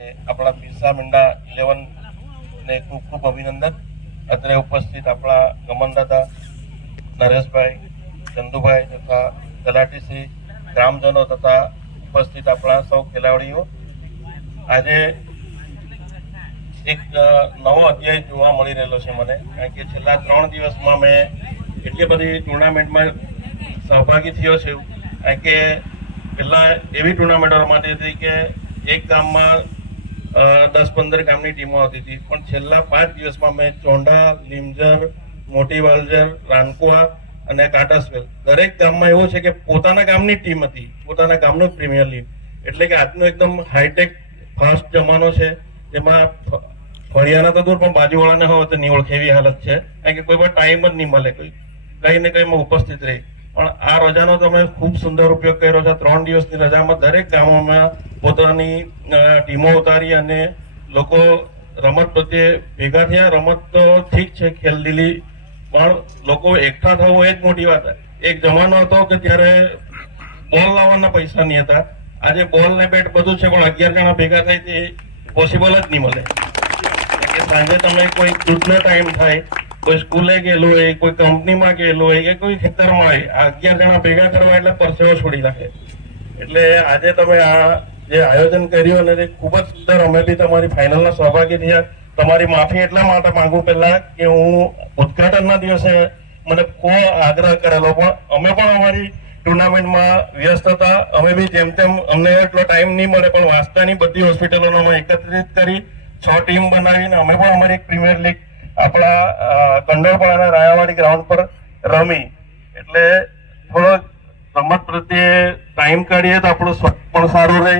આપણા બિરસા મુંડા 11 ને ખૂબ ખૂબ અભિનંદન. અત્રે ઉપસ્થિત આપણા ગમનદાદા નરેશભાઈ, ચંદુભાઈ તથા તલાટીશ્રી, ગ્રામજનો તથા ઉપસ્થિત આપણા સૌ ખેલાડીઓ, આજે એક નવો અધ્યાય જોવા મળી રહેલો છે મને, કારણ કે છેલ્લા 3 દિવસમાં મેં એટલી બધી ટુર્નામેન્ટમાં સહભાગી થયો છું. કારણ કે પહેલા એવી ટુર્નામેન્ટો રમાતી હતી કે એક ગામમાં 10-15 ગામની ટીમો આવતી હતી, પણ છેલ્લા 5 દિવસમાં મેં ચોંડા, લીમઝર, મોટી વાલઝર, રાનકુવા અને કાંટાસવેલ દરેક ગામમાં એવું છે કે પોતાના ગામની ટીમ હતી, પોતાના ગામનું પ્રીમિયર લીગ. એટલે કે આજનો એકદમ હાઈટેક ફાસ્ટ જમાનો છે, જેમાં ફળિયાના તો દૂર પણ બાજુવાળાને હોય તો નહીં ઓળખે એવી હાલત છે. કારણ કે કોઈ પણ ટાઈમ જ નહીં મળે, કોઈ કઈ ને કઈમાં ઉપસ્થિત રહી. પણ આ રજાનો તમે ખૂબ સુંદર ઉપયોગ કર્યો છે. 3 દિવસની રજામાં દરેક ગામોમાં પોતાની ટીમો ઉતારી અને લોકો રમત પ્રત્યે ભેગા થયા. રમત તો ઠીક છે, ખેલદિલી, પણ લોકો એકઠા થવું એ જ મોટી વાત. એક જમાનો હતો કે ત્યારે બોલ લાવવાના પૈસા નહીં હતા. આજે બોલ ને બેટ બધું છે, પણ 11 જણા ભેગા થાય તે પોસિબલ જ નહીં મળે. કે સાંજે તમે કોઈ દૂધનો ટાઈમ થાય, કોઈ સ્કૂલે ગયેલું હોય, કોઈ કંપનીમાં ગયેલું હોય કે કોઈ ખેતરમાં હોય, 11 જણા ભેગા કરવા એટલે પરસેવો છોડી નાખે. એટલે આજે તમે આ જે આયોજન કર્યું અને તે ખૂબ જ સુંદર. અમે બી તમારી ફાઇનલના સહભાગી થયા. તમારી માફી એટલા માટે માંગુ પહેલા કે હું ઉદઘાટનના દિવસે મને ખૂબ આગ્રહ કરેલો, પણ અમે પણ અમારી ટુર્નામેન્ટમાં વ્યસ્ત હતા. અમે બી જેમ તેમ અમને એટલો ટાઈમ નહીં મળે, પણ વાંસદાની બધી હોસ્પિટલોનો અમે એકત્રિત કરી 6 ટીમ બનાવીને અમે પણ અમારી એક પ્રીમિયર લીગ આપણા કંડોળપાડાના રાયાવાડી ગ્રાઉન્ડ પર રમી. એટલે થોડો રમત પ્રત્યે ટાઈમ કાઢીએ તો આપણું સ્વાસ્થ્ય પણ સારું રહે,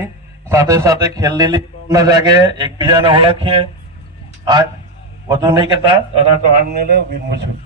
સાથે સાથે ખેલદિલી ન જાગે, એકબીજાને ઓળખીએ. આ વધુ નહીં કહેતા, તો આને વિરમું છું.